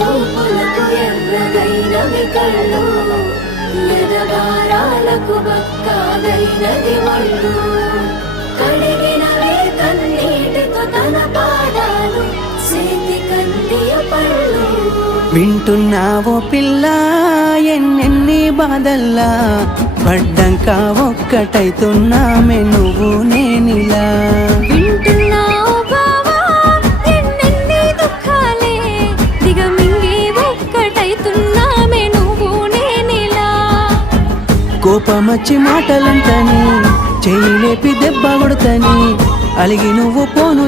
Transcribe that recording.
చూపులకు ఎర్రగైనవి కళ్ళు, ఎదగారాలకు బక్కాగైనది ఒళ్ళు. కడిగినవే కన్నీటితో తన పాదాలు, చేతి కందియ పళ్ళు. వింటున్నావో పిల్ల ఎన్నెన్ని బాధల్లా, పడ్డంక ఒక్కటైతున్నామే నువ్వు నేనిలా. వింటున్నావు బావా ఎన్నెన్ని దుఃఖాలే, దిగమింగి ఒక్కటైతున్నామే నువ్వు నేనిలా. కోపమచ్చి మాటలంటని, చెయ్యి లేపి దెబ్బ కొడతని, అలిగి నువ్వు పోను